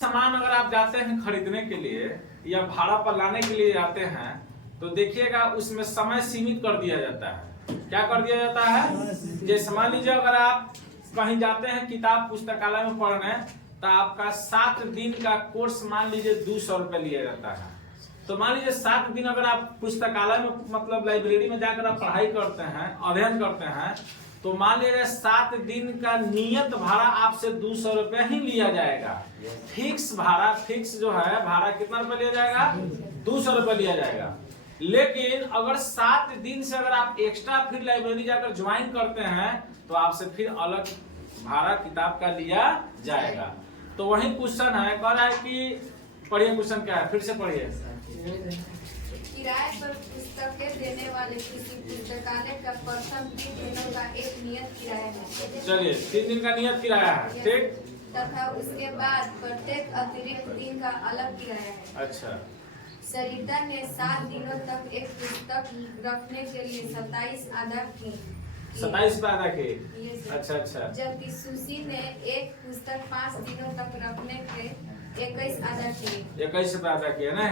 सामान अगर आप जाते हैं खरीदने के लिए या भाड़ा पर लाने के लिए जाते हैं तो देखिएगा उसमें समय सीमित कर दिया जाता है। क्या कर दिया जाता है? जैसे मान लीजिए अगर आप कहीं जाते हैं किताब पुस्तकालय में पढ़ने तो आपका 7 दिन का कोर्स मान लीजिए 200 रुपये लिया जाता है। तो मान लीजिए 7 दिन अगर आप पुस्तकालय में मतलब लाइब्रेरी में जाकर आप पढ़ाई करते हैं, अध्ययन करते हैं, तो मान लीजिए 7 दिन का नियत भाड़ा आपसे 200 रुपये ही लिया जाएगा। फिक्स भाड़ा, फिक्स जो है भाड़ा कितना रुपये लिया जाएगा? 200 रुपये लिया जाएगा। लेकिन अगर 7 दिन से अगर आप एक्स्ट्रा फिर लाइब्रेरी जाकर ज्वाइन करते हैं तो आपसे फिर अलग भाड़ा किताब का लिया जाएगा। तो वही क्वेश्चन है, कह रहा है कि पढ़िए क्वेश्चन क्या है, फिर से पढ़िए। किराए पर पुस्तकें देने वाले किसी पुस्तकालय का प्रथम 3 दिनों का एक नियत किराया है। चलिए 3 दिन का नियत किराया है, ठीक। तथा उसके बाद प्रत्येक अतिरिक्त दिन का अलग किराया है। अच्छा, सरिता ने 7 दिनों तक एक पुस्तक रखने के लिए 27 अदा की। 27 पे अदा की। ये अच्छा अच्छा। जबकि सुशी ने एक पुस्तक 5 दिनों तक रखने के 21 अदा किए। 21 पे अदा किया ना।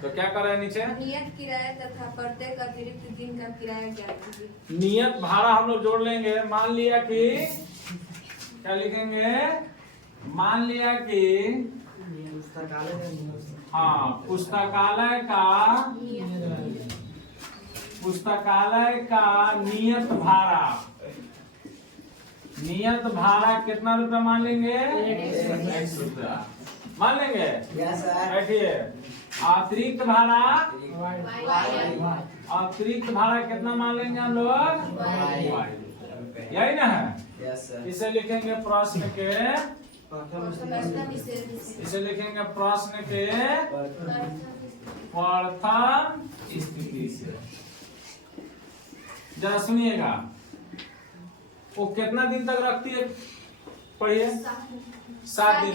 तो क्या कर रहा है नीचे? नियत किराया तथा प्रत्येक अतिरिक्त दिन का किराया ज्ञात कीजिए। नियत भाड़ा हम लोग जोड़ लेंगे। मान लिया कि क्या लिखेंगे? मान लिया कि हाँ, पुस्तकालय का नियत भाड़ा कितना रुपया मान लेंगे? 100 रुपया मान लेंगे। बैठिए। अतिरिक्त भाड़ा कितना मान लेंगे हम लोग? यही ना है। इसे लिखेंगे प्रश्न के, इसे लिखेंगे प्रश्न के प्रथम स्थिति से। जरा सुनिएगा, वो कितना दिन तक रखती है? पढ़िए। 7 दिन,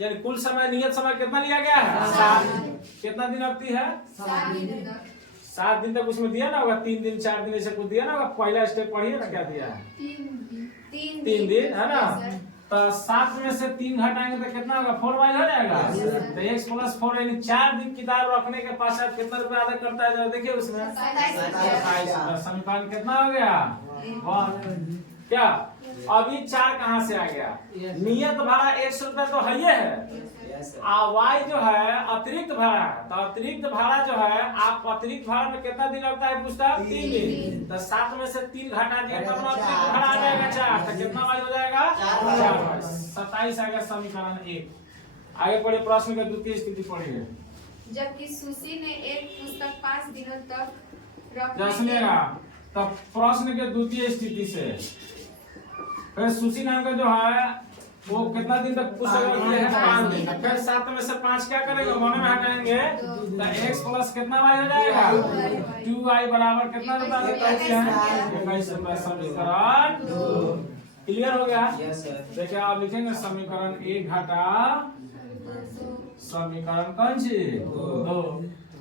यानी कुल समय, नियत समय कितना लिया गया है? 7 दिन। कितना दिन रखती है? 7 दिन तक। उसमें दिया ना होगा 3 दिन 4 दिन ऐसे कुछ दिया ना होगा। पहला स्टेप पढ़िए ना, क्या दिया है? 3 दिन है ना। तो 7 में से 3 घटाएंगे तो कितना होगा? 4 हो जाएगा। तो x + 4 यानी 4 दिन किताब रखने के पश्चात कितना रुपया अदा करता है? देखिए उसमें 27। समीकरण कितना हो गया? 1। क्या अभी 4 कहाँ से आ गया? नियत भाड़ा 100 रुपया तो है ही है। वाई जो है अतिरिक्त भाड़ा है। तो अतिरिक्त भाड़ा जो है, आप अतिरिक्त भाड़ा में कितना दिन लगता है पुस्तक? 3 दिन। तो 7 में से 3 घटा दिया तब अतिरिक्त भाड़ा आ जाएगा 4। तो कितना वाई हो जाएगा? 4। 27 आ गया समीकरण 1। आगे पढ़िए, प्रश्न की द्वितीय स्थिति पढ़िए। जबकि सुशी ने एक पुस्तक 5 दिनों तक रखने। सुनिएगा, तब प्रश्न के द्वितीय स्थिति से फिर सुशी नाम का जो है वो कितना दिन तक पुस्तक रखते हैं? 5 दिन। फिर 7 में से 5 क्या करेंगे? 1 में हटाएंगे तो x प्लस कितना y हो जाएगा? 2y बराबर कितना रुपया देता है? 21 रुपया। समीकरण 2 क्लियर हो गया? देखिए आप लिखेंगे समीकरण 1 घटा समीकरण कौन सी? 2।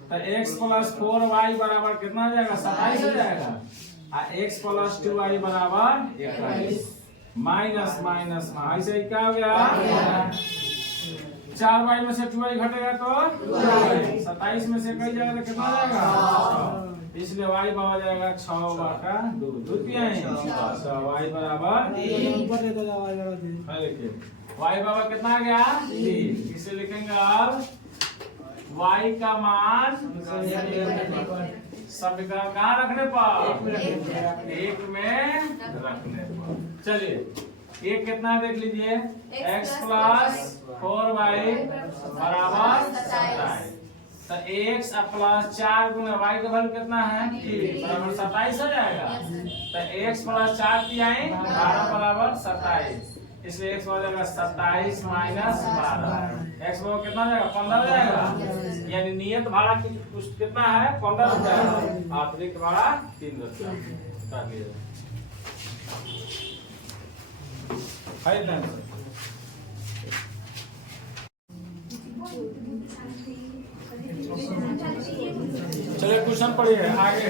तो x + 4y बराबर कितना हो जाएगा? 27 हो जाएगा। और x + 2y बराबर 21। माइनस माइनस ऐसे क्या हो गया? 4y में से 2y घटेगा तो 27 में से कई जाएगा तो कितना जाएगा? इसलिए y बराबर जाएगा 6/2। द्वितीय y बराबर 3। y बराबर कितना आ गया? 3। इसे लिखेंगे अब y का मान समीकरण कहाँ रखने पर? 1 में रखने पर। चलिए एक कितना देख लीजिए, x + 4y बराबर 27। तो x + 4 गुना y का वैल्यू कितना है? 3 बराबर 27 हो जाएगा। तो x + 4 तिहाई 12 बराबर 27। इसलिए x बराबर जाएगा 27 - 12। x बराबर कितना जाएगा? 15 हो जाएगा। यानी नियत भाड़ा कितना है? 15 रुपया। अतिरिक्त भाड़ा 3 रुपया। चलिए क्वेश्चन पढ़िए आगे।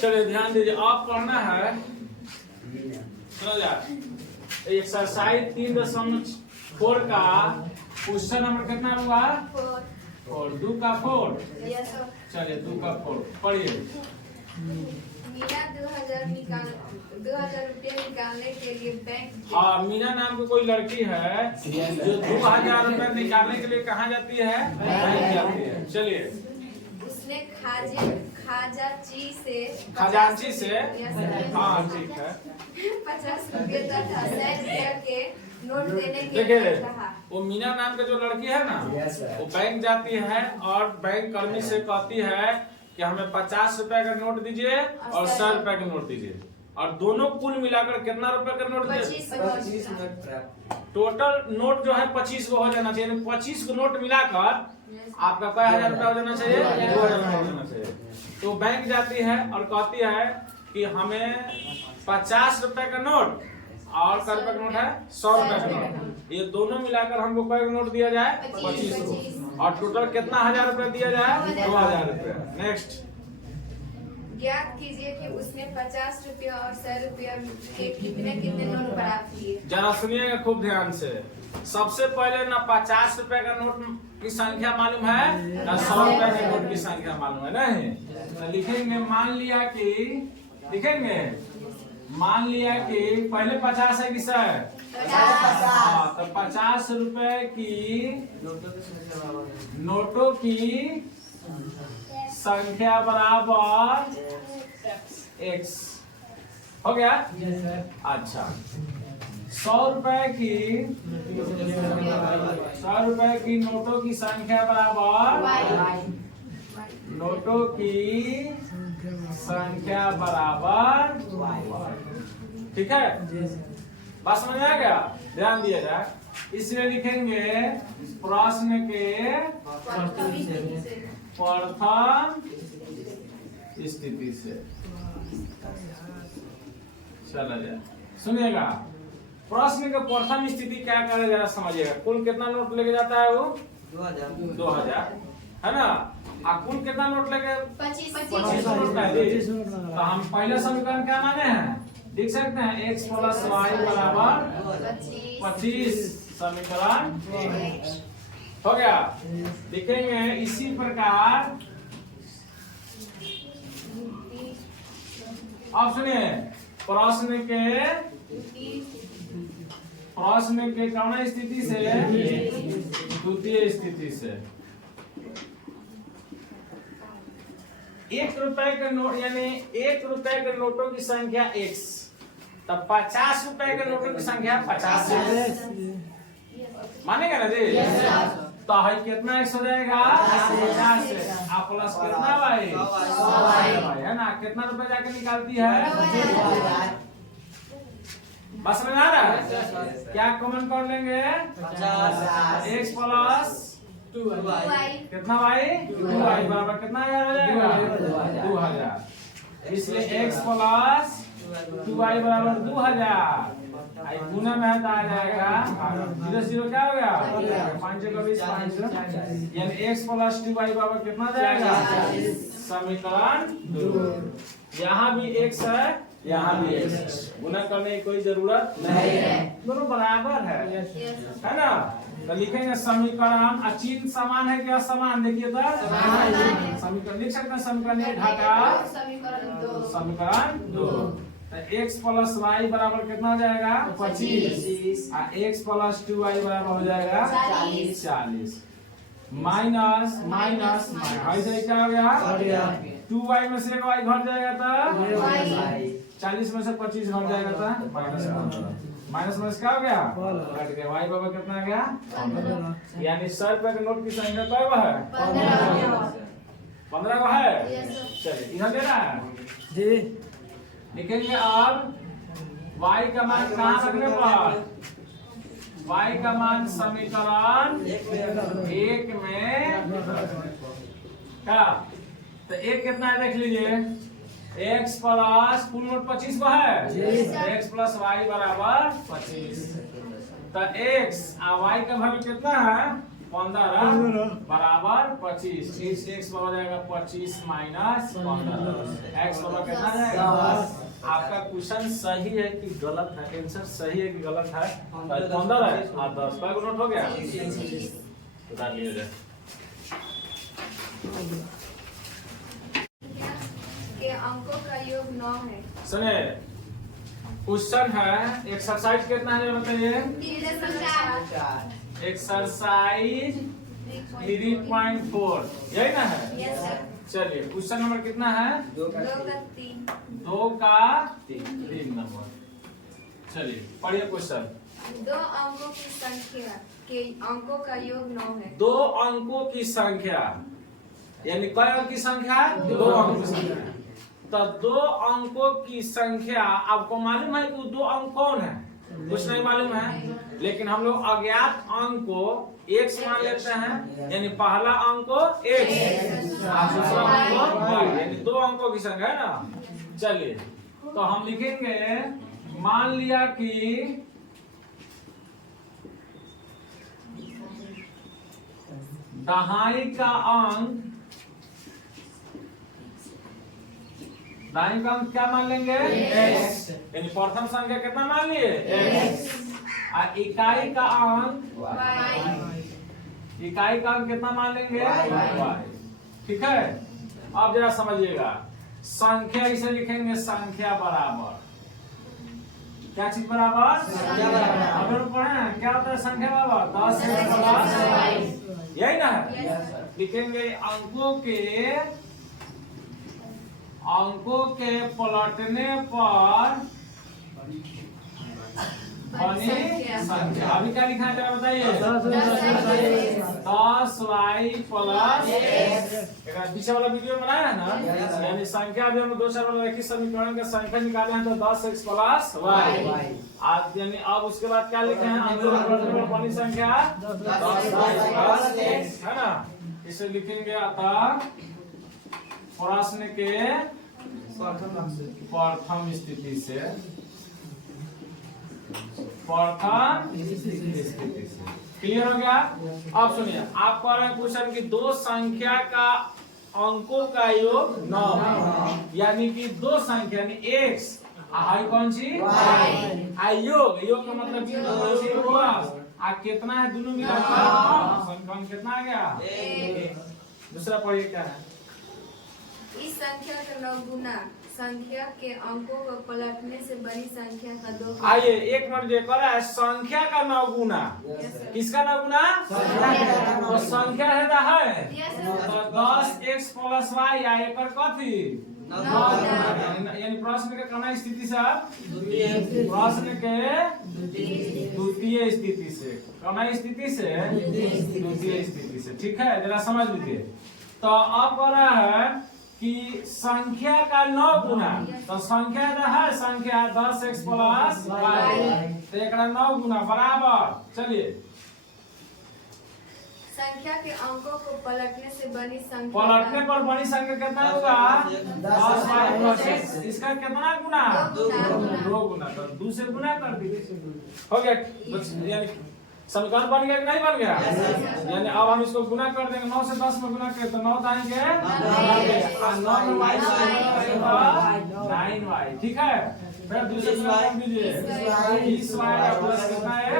चलिए ध्यान दीजिए, आप पढ़ना है, सुनो यार, एक्सरसाइज 3.4 का क्वेश्चन नंबर कितना होगा? 4। 2 का 4। चलिए 2 का 4 पढ़िए। मीना 2000 रुपये निकालने के लिए बैंक। हाँ, मीना नाम की कोई लड़की है जो 2000 रुपये निकालने के लिए कहाँ जाती है? बैंक जाती है। चलिए, उसने खजांची से हाँ ठीक है 50 रुपये तथा 100 रुपये के नोट देने के देखिए, लिए कहा। वो मीना नाम के जो लड़की है ना, वो बैंक जाती है और बैंक कर्मी से कहती है कि हमें 50 रुपए का नोट दीजिए और 100 रुपए का नोट दीजिए, और दोनों कुल मिलाकर कितना रुपए का नोट दीजिए? 25। टोटल नोट जो है 25 को हो जाना चाहिए। 25 को नोट मिलाकर आपका कई हजार रुपया हो जाना चाहिए? 2000 रुपया हो जाना चाहिए। तो बैंक जाती है और कहती है कि हमें 50 रुपए का नोट और कै रुपए का नोट है? 100 रुपए का नोट। ये दोनों मिलाकर हमको कै का नोट दिया जाए? 25 को। और टोटल कितना हजार रुपया दिया जाए? 2000 रुपया। नेक्स्ट, ज्ञात कीजिए कि उसने 50 रुपये और 100 रुपये के कितने कितने नोट प्राप्त किए। जरा सुनिएगा खूब ध्यान से। सबसे पहले ना 50 रुपए का नोट की संख्या मालूम है ना 100 रुपए के नोट की संख्या मालूम है। नहीं तो लिखेंगे, मान लिया कि पहले 50 है कि 100 है? 50। तो 50 रुपए की नोटों की संख्या बराबर x हो गया। अच्छा, 100 रुपए की नोटों की संख्या बराबर नोटों की संख्या बराबर, ठीक है? बात समझ में आ गया? ध्यान दिया जाए, इसलिए लिखेंगे प्रश्न के प्रथम स्थिति से। चला जाए, सुनिएगा, प्रश्न के प्रथम स्थिति क्या करे जरा समझिएगा। कुल कितना नोट लेके जाता है वो? 2000 है ना। कुल कितना नोट लेके? 25 नोट है जी। तो हम पहले समीकरण क्या माने हैं? लिख सकते हैं x + y बराबर 25। समीकरण हो गया। लिखेंगे इसी प्रकार, अब सुनिए, प्रश्न के कौन स्थिति से? द्वितीय स्थिति से। 1 रुपए के नोट यानी 1 रुपए के नोटों की संख्या x, तब 50 रुपए के नोटों की संख्या 50 है। मानेगा ना जी? तो है कितना x हो जाएगा? 50 से आप प्लस कितना भाई? 100 है ना। कितना रुपए जाके निकालती है? बस में आ रहा है? क्या कॉमन कर लेंगे? 50 x + 2 कितना भाई? 2y बराबर कितना हजार हो जाएगा? 2000। इसलिए x + 2y बराबर 2000। गुना में आ जाएगा 0 0 क्या हो गया? 5 का 20 5, यानी x + 2y बराबर कितना जाएगा? समीकरण 2। यहाँ भी x है, यहाँ भी x है। गुना करने की कोई जरूरत नहीं है, दोनों बराबर है ना। तो लिखेंगे समीकरण, चिन्ह समान है क्या? समान। देखिए तो समीकरण लिख सकते हैं। समीकरण 1 घटा समीकरण 2। तो x + y बराबर कितना हो जाएगा? 25। x + 2y बराबर हो जाएगा 40। माइनस माइनस माइनस क्या हो गया? 2y में से 1y घट जाएगा तो 40 में से 25 घट जाएगा तो माइनस माइनस क्या हो गया? घट गया। y बराबर कितना आ गया? 15। यानी 100 रुपए के नोट की संख्या क्या है? 15 को है। चलिए इधर दे रहा है जी। लिखेंगे अब y का मान कहाँ रखने पर, y का मान समीकरण 1 में क्या, तो एक कितना है देख लीजिए, x प्लस कुल नोट 25 को है, x प्लस वाई बराबर 25। तो x और y का वैल्यू कितना है 15 बराबर 25। इस x हो जाएगा 25 माइनस 15, x बराबर कितना जाएगा 10। आपका क्वेश्चन सही है कि गलत है, आंसर सही है कि गलत है, 15 है और 10 का नोट हो गया, बता लीजिए। के अंकों का योग 9 है। सुने क्वेश्चन है, एक्सरसाइज कितना है बताइए, एक्सरसाइज 3.4 यही ना है। Yes sir. चलिए क्वेश्चन नंबर कितना है, 2 का 3 नंबर। चलिए पढ़िए क्वेश्चन। 2 अंकों की संख्या के अंकों का योग 9 है। 2 अंकों की संख्या, यानी कई अंक की संख्या, 2 अंक की संख्या। तो 2 अंकों की संख्या, आपको मालूम है कि 2 अंक कौन है, कुछ नहीं मालूम है, लेकिन हम लोग अज्ञात अंक को x मान लेते हैं, यानी पहला अंक को x और दूसरा अंक को y, यानी 2 अंकों की संख्या है ना। चलिए तो हम लिखेंगे, मान लिया कि दहाई का अंक, दाहिने का अंक क्या मान लेंगे x, यानी प्रथम संख्या कितना मान लिए x, और इकाई का अंक, इकाई का अंक कितना मान लेंगे y। ठीक है, अब जरा समझिएगा, संख्या इसे लिखेंगे संख्या बराबर, क्या चीज बराबर, अब लोग पढ़े क्या होता है संख्या बराबर 10 प्लस, यही ना है। लिखेंगे अंकों के पलटने पर बनी संख्या। अभी क्या लिखा है जरा बताइए, 10y प्लस, पीछे वाला वीडियो बनाया है ना, यानी संख्या अभी हम 2 वाला एक ही समीकरण का संख्या निकाले हैं, तो 10x प्लस y, यानी अब उसके बाद क्या लिखे हैं, अंकों के पलटने पर बनी संख्या 10y प्लस x, है ना। इसे लिखेंगे अतः प्रश्न के प्रथम स्थिति से, क्लियर हो गया। अब सुनिए, आप कह रहे हैं क्वेश्चन की 2 संख्या का अंकों का योग 9, यानी कि 2 संख्या यानी x, आई कौन सी आई, योग का मतलब कितना है, दोनों मिलाकर संख्या कितना आ गया। दूसरा पढ़िए क्या है, इस संख्या का 9 गुना संख्या के अंकों को पलटने से बड़ी संख्या का 2 गुना। आइए एक मिनट देखो, संख्या का 9 गुना, किसका 9 गुना, तो संख्या है तो 10x प्लस y या एकर कथी, यानी प्रश्न के कौन स्थिति से, प्रश्न के द्वितीय स्थिति से, कौन स्थिति से, द्वितीय स्थिति से। ठीक है, जरा समझ लीजिए। तो अब कह रहा है कि संख्या का 9 गुना, तो संख्या है संख्या 10x प्लस y, तो एक 9 गुना बराबर, चलिए संख्या के अंकों को पलटने से बनी संख्या, पलटने पर बड़ी संख्या कितना होगा 10y प्लस x, इसका कितना गुना 2 गुना, तो 2 से गुना कर दीजिए, हो गया। यानी समीकरण बन गया कि नहीं बन गया, यानी अब हम इसको गुना कर देंगे, 9 से 10 में गुना करें तो 9 आएंगे 9 में y 9y, ठीक है। फिर दूसरे गुना कर दीजिए, 20y प्लस कितना है,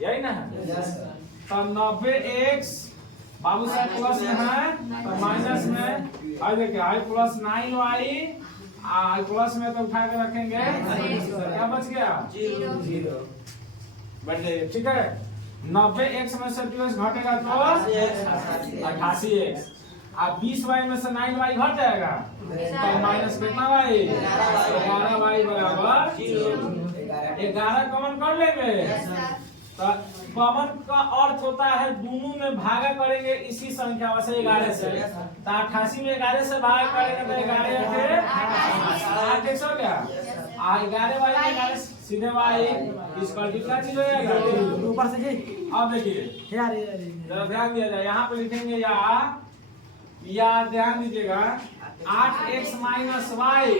यही ना है। तो 90x बाबू साहब प्लस में है तो माइनस में, आई देखिए आई प्लस 9y, आई प्लस में तो उठा के रखेंगे, क्या बच गया 0 बच गया, ठीक है। 90x में से 2x घटेगा तो 88x, अब 20y में से 9y घट जाएगा तो माइनस कितना y, 11y बराबर 11 कॉमन कर लेंगे। तो कॉमन का अर्थ होता है दोनों में भागा करेंगे इसी संख्या से 11 से, तो 88 में 11 से भाग करेंगे तो 11 8 हो गया, 11 वाई 11 सीधे वाई इसका कितना चीज हो जाएगा ऊपर से जी। अब देखिए यार जरा ध्यान दिया जाए, यहाँ पे लिखेंगे या ध्यान दीजिएगा 8x minus Y,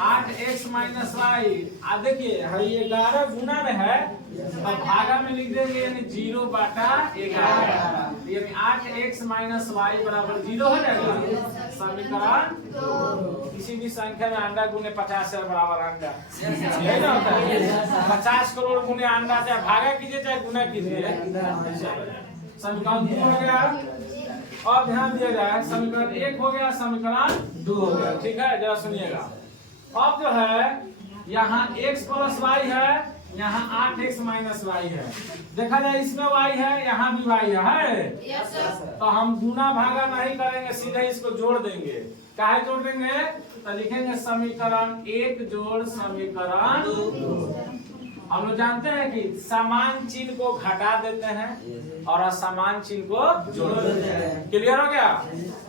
8x minus Y. अब देखिए ये 11 गुना में है तो भागा में लिख देंगे यानी 0/11, यानी 8x माइनस वाई बराबर 0 हो जाएगा। समीकरण किसी भी संख्या में अंडा गुने 50 बराबर अंडा, यही ना होता है। 50 करोड़ गुने अंडा, चाहे भागा कीजिए चाहे गुना कीजिए, समीकरण 2 हो गया। अब ध्यान दिया जाए, समीकरण 1 हो गया, समीकरण 2 हो गया, ठीक है। जरा सुनिएगा, अब जो है यहाँ x प्लस वाई है, यहाँ 8x माइनस वाई है। देखा जाए इसमें y है, यहाँ भी y है। तो हम गुना भागा नहीं करेंगे, सीधे इसको जोड़ देंगे। काहे जोड़ देंगे? तो लिखेंगे समीकरण 1 जोड़ समीकरण 2। हम लोग जानते हैं कि समान चिन्ह को घटा देते हैं और असमान चिन्ह को जोड़ देते हैं। क्लियर हो गया?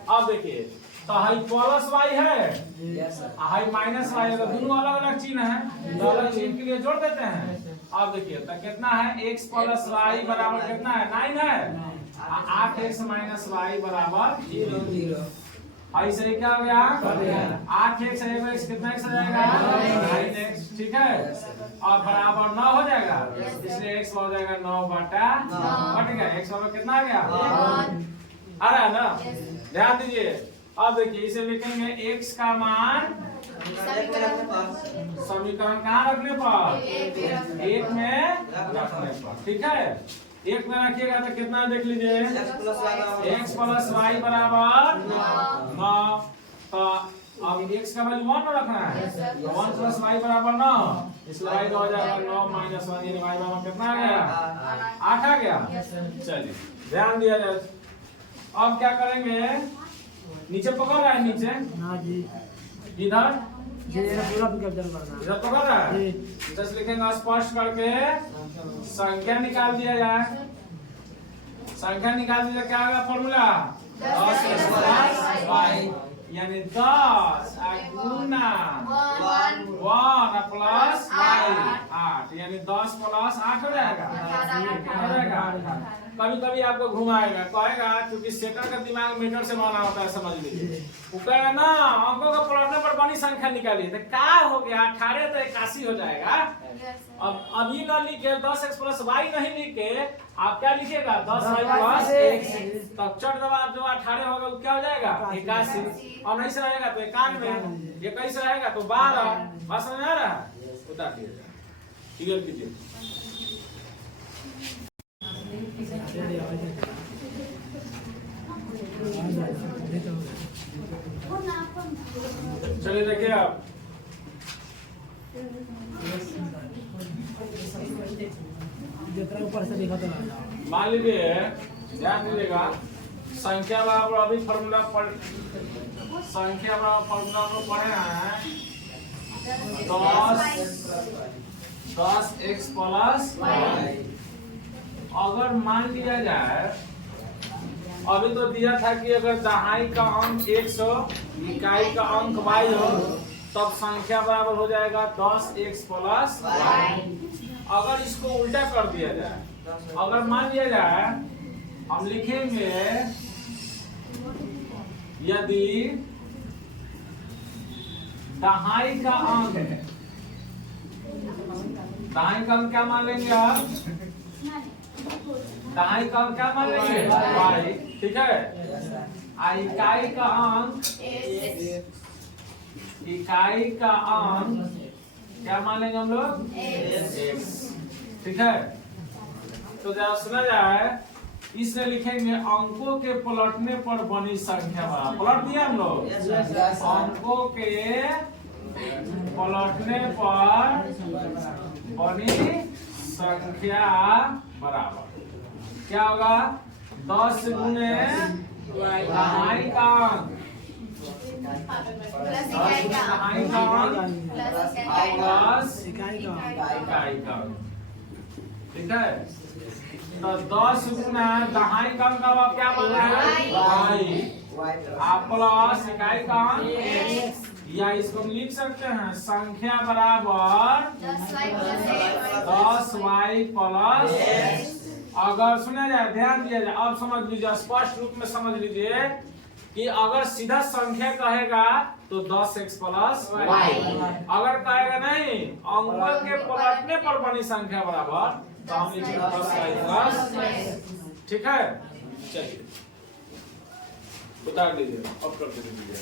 अब देखिए, तो हाई प्लस वाई है, हाई माइनस वाई है, तो दोनों अलग अलग चिन्ह है, तो अलग चिन्ह के लिए जोड़ देते हैं। अब देखिए तो कितना है, x प्लस वाई बराबर कितना है 9 है, 8x माइनस वाई बराबर 0। आई सही क्या हो गया 8x रहेगा, कितना x हो जाएगा 9x, ठीक है। और बराबर 9 हो जाएगा, इसलिए x हो जाएगा 9/9। गया x बराबर कितना आ गया आ रहा है ना। ध्यान दीजिए, अब देखिए इसे लिखेंगे x का मान समीकरण कहाँ रखने पर, 1 में रखने पर, ठीक है। 1 में रखिएगा तो कितना देख लीजिए x प्लस वाई बराबर 9। तो अब x का वैल्यू 1 में रखना है, 1 प्लस वाई बराबर 9, इसलिए y हो जाएगा 9 माइनस 1, यानी y बराबर कितना आ गया 8 आ गया। चलिए ध्यान दिया जाए, अब क्या करेंगे, नीचे पकड़ रहा है, नीचे इधर पूरा कैप्चर करना इधर पकड़ रहा है, जस्ट लिखेंगे स्पष्ट करके संख्या निकाल दिया जाए। संख्या निकाल दिया क्या होगा फॉर्मूला 10 प्लस वाई, यानी 10 गुना 1 प्लस वाई 8, यानी 10 प्लस 8 हो जाएगा। कभी कभी आपको घुमाएगा, कहेगा क्योंकि सेटर का दिमाग मीटर से बना होता है, समझ लीजिए। वो कहेगा ना अंकों को पलटने पर बनी संख्या निकालिए, तो क्या हो गया 18 तो 81 हो जाएगा। अब अभी ना लिखे 10x प्लस वाई नहीं लिखे, आप क्या लिखिएगा 10y प्लस x, तब चढ़ दबा जो 18 होगा वो क्या हो जाएगा 81, और नहीं से रहेगा तो 91, ये कैसे रहेगा तो 12। बात समझ आ रहा है, उतार दीजिए, क्लियर कीजिए। चलिए देखिए आप, ऊपर से लिखा तो मान लीजिए, ध्यान दीजिएगा, संख्या बराबर अभी फॉर्मूला संख्या बराबर फॉर्मूला हम लोग पढ़े हैं 10x प्लस वाई। अगर मान लिया जाए, अभी तो दिया था कि अगर दहाई का अंक 100 इकाई का अंक y हो तब संख्या बराबर हो जाएगा 10x प्लस वाई। अगर इसको उल्टा कर दिया जाए, अगर मान लिया जाए हम लिखेंगे यदि दहाई का अंक है, दहाई का अंक क्या मान लेंगे आप, दहाई का अंक क्या मान लेंगे y, ठीक है। इकाई का अंक, इकाई का अंक क्या मान लेंगे हम लोग x, ठीक है। तो जरा सुना जाए, इससे लिखेंगे अंकों के पलटने पर बनी संख्या बराबर, पलट दिया हम लोग, अंकों के पलटने पर बनी संख्या बराबर क्या होगा 10 गुने दहाई का अंक, 10 गुने दहाई का अंक प्लस इकाई का अंक, ठीक है। तो 10 गुना दहाई का अंक क्या बन रहा है y, आप प्लस इकाई का अंक x, या इसको हम लिख सकते हैं संख्या बराबर 10y प्लस। अगर सुना जाए, ध्यान दिया जाए, अब समझ लीजिए, स्पष्ट रूप में समझ लीजिए कि अगर सीधा संख्या कहेगा तो 10x प्लस y, अगर कहेगा नहीं अंकों के पलटने पर बनी संख्या बराबर तो हम लिखेंगे 10y प्लस। ठीक है, चलिए उतार लीजिए, अब कर दीजिए।